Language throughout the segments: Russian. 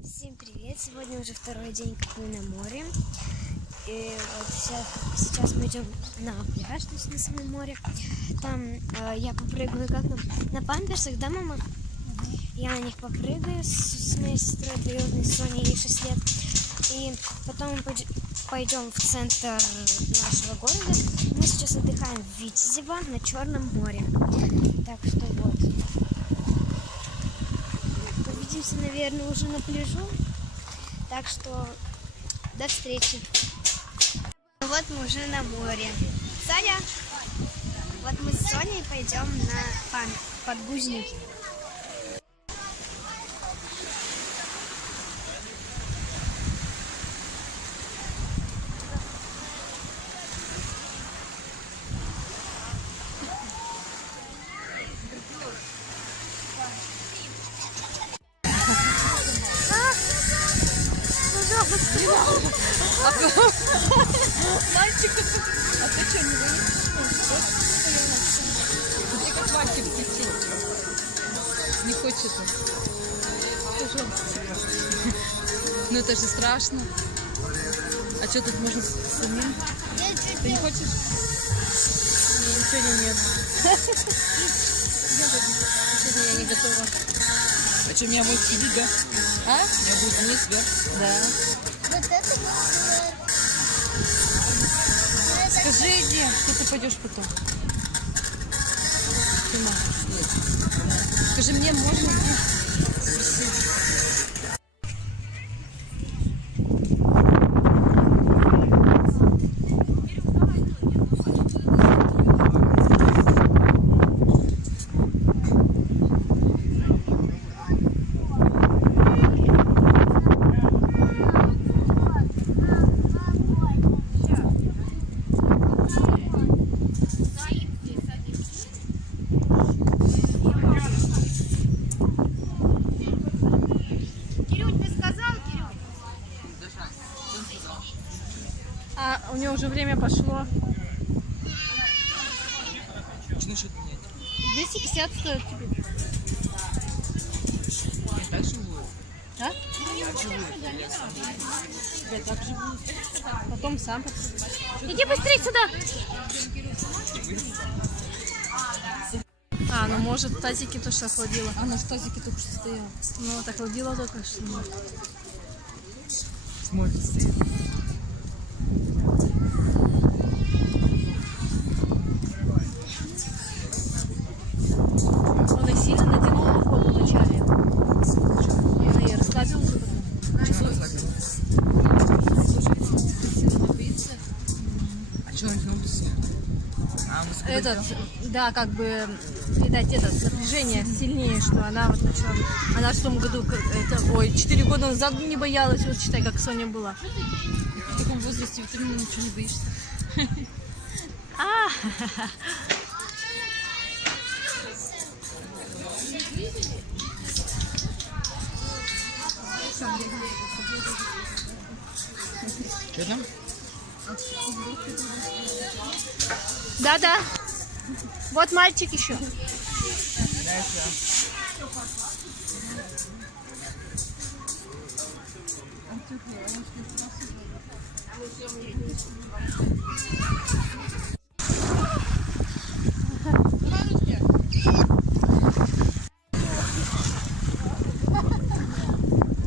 Всем привет! Сегодня уже второй день, как мы на море. И вот сейчас мы идем на пляж, то есть на самом море. Там я попрыгаю как на памперсах, да, мама? Я на них попрыгаю с моей сестрой двоюродной Соней, ей 6 лет. И потом мы пойдем в центр нашего города. Мы сейчас отдыхаем в Витязево на Черном море. Так что вот. Увидимся, наверное, уже на пляжу. Так что до встречи. Вот мы уже на море. Саня, вот мы с Соней пойдем на подгузники. Мальчик, а ты что, не боишься? Ты как мальчик птичий. Не хочет он. Пожалуйста. Ну это же страшно. А что тут можно самим? Ты не хочешь? Ничего нет. Сегодня я не готова. А что, у меня будет сидеть, да? А? У меня будет вниз, да? Да. Вот это Скажи, иди, что ты пойдешь потом. Скажи, мне можно идти? Спроси. А у нее уже время пошло. Что насчет менять? 250 стоит тебе. Я так живу. А? Так живу. Я так живу. Потом сам. Иди быстрее сюда. А, ну может в тазике тоже охладила. Она в тазике только что стояла. Ну вот охладила только что. Смотрит, стоит. Он и сильно натянул походу вначале. Он и расслабился потом. Почему расслабилась? А что он тянулся? А, мы Этот, да, как бы, видать, этот напряжение сильнее, что она вот начала. Она в том году, 4 года назад не боялась, вот считай, как Соня была. В таком возрасте вот именно ничего не боишься. А, Что там? да-да. Вот мальчик еще.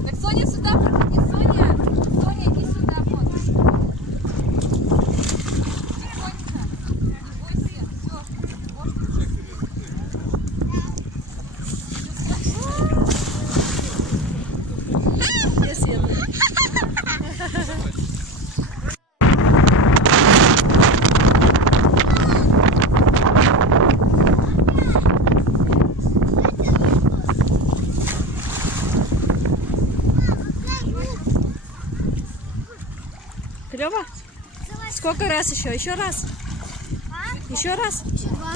Так Соня сюда проходи, Соня. Соня, иди сюда, вот. Тихонько. Не бойся. Все. Где Света? Клево? Сколько раз еще? Еще раз? Еще раз? еще два.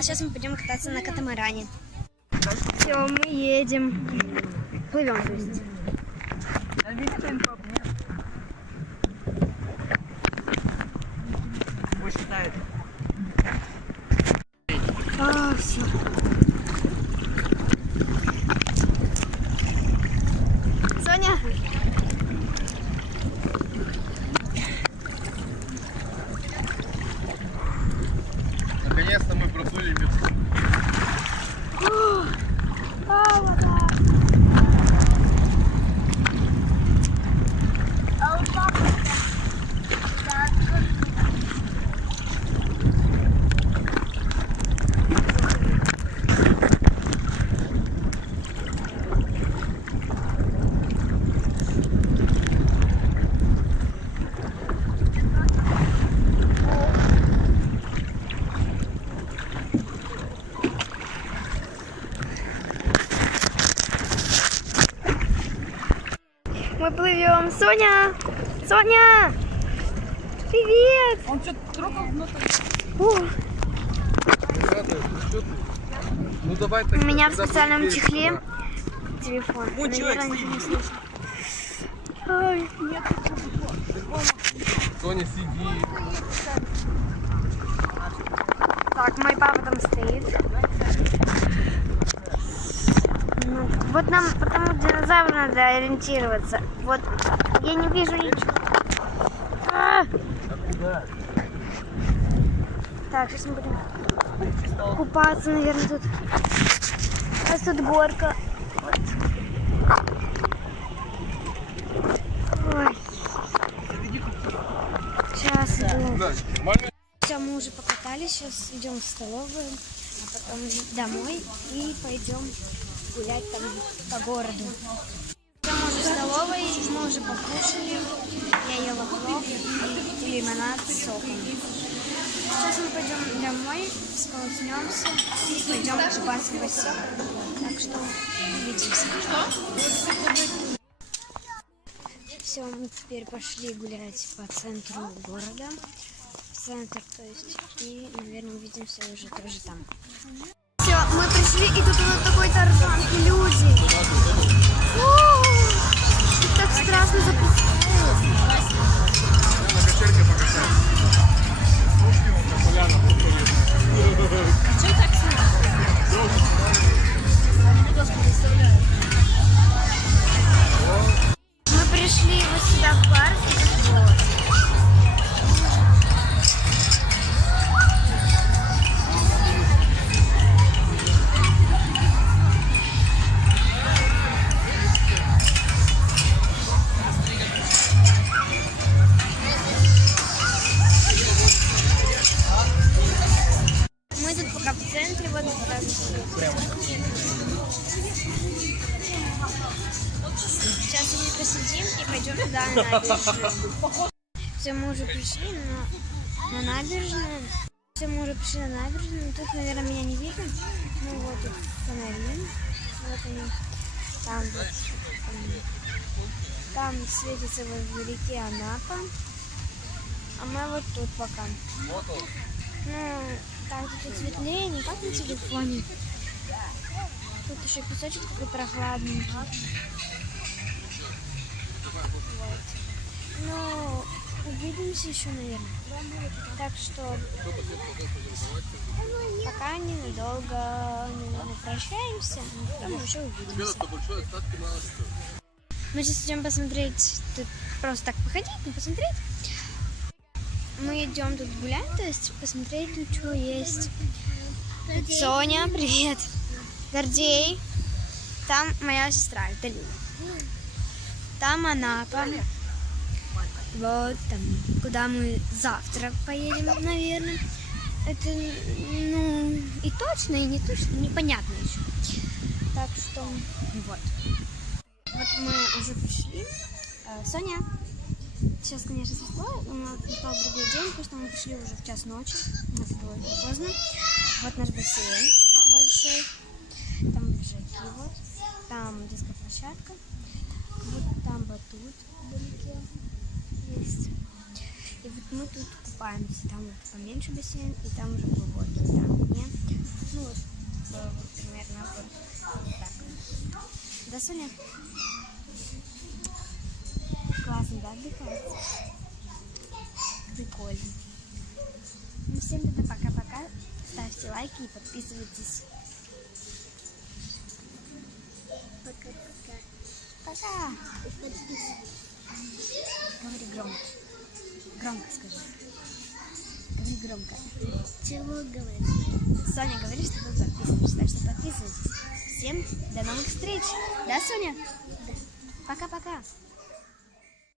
а сейчас мы пойдем кататься на катамаране. Все, мы едем. Плывем, то есть. Все. Соня. Наконец-то мы проплыли метро. Вода. Мы плывем. Соня! Соня! Привет! Он что-то трогал внутрь? Ну давай У так. меня в специальном чехле телефон. Наверное, никто не слышит. Ой, нет. Соня, сиди. Так, мой папа там стоит. Ну, вот нам по тому динозавру надо ориентироваться. Вот я не вижу ничего. Так, сейчас мы будем купаться, наверное, тут. У нас тут горка. Ой. Сейчас иду. Все, мы уже покатались, сейчас идем в столовую, а потом домой и пойдем гулять там по городу. Все, мы уже в столовой, мы уже покушали, я ела плов и лимонад с соком. Сейчас мы пойдем домой, сполоснемся и пойдем купаться в бассейн. Так что увидимся. Все, мы теперь пошли гулять по центру города. В центр, то есть. И, наверное, увидимся уже тоже там. Все, мы пришли, и тут вот такой тарзан, и люди. Тут так страшно запускают. На качельке покатаемся. Поляна, А что так Мы пришли вот сюда в парк. Вот. Мы тут пока в центре, вот сейчас мы посидим и пойдем туда на набережную. Все, мы уже пришли на набережную. Все, мы уже пришли на набережную. Тут, наверное, меня не видно. Ну вот тут фонари. Вот они. Там вот. Там светится вот вдалеке Анапа. А мы вот тут пока. Ну, там тут светлее, не как на телефоне. Тут еще песочек такой прохладненький. Вот. Ну, увидимся еще, наверное. Так что пока ненадолго прощаемся, потом еще увидимся. Мы сейчас идем посмотреть, тут просто так походить, не посмотреть. Мы идем тут гулять, то есть посмотреть тут что есть. Тут Соня, привет. Гордей. Там моя сестра, это Лина. Там Анапа. Вот там, куда мы завтра поедем, наверное. Это, ну, и точно, и не точно, непонятно еще. Так что, вот. Вот мы уже пришли. Соня. Сейчас, конечно, светло, у нас настал другой день, потому что мы пришли уже в час ночи, это было поздно. Вот наш бассейн большой, там лежаки вот, там детская площадка, вот там батут вдалеке есть. И вот мы тут купаемся. Там вот поменьше бассейн, и там уже глубокий. Там нет. Ну, вот, вот примерно вот так. Да, Соня? Классно, да, отдыхается? Прикольно. Ну, всем тогда пока-пока. Ставьте лайки и подписывайтесь. Пока-пока. Пока. Подписывайтесь. Говори громко. Громко скажи. Говори громко. Чего говорить? Соня говорит, что вы подписываетесь. Так что подписывайтесь. Всем до новых встреч. Да, Соня? Да. Пока-пока.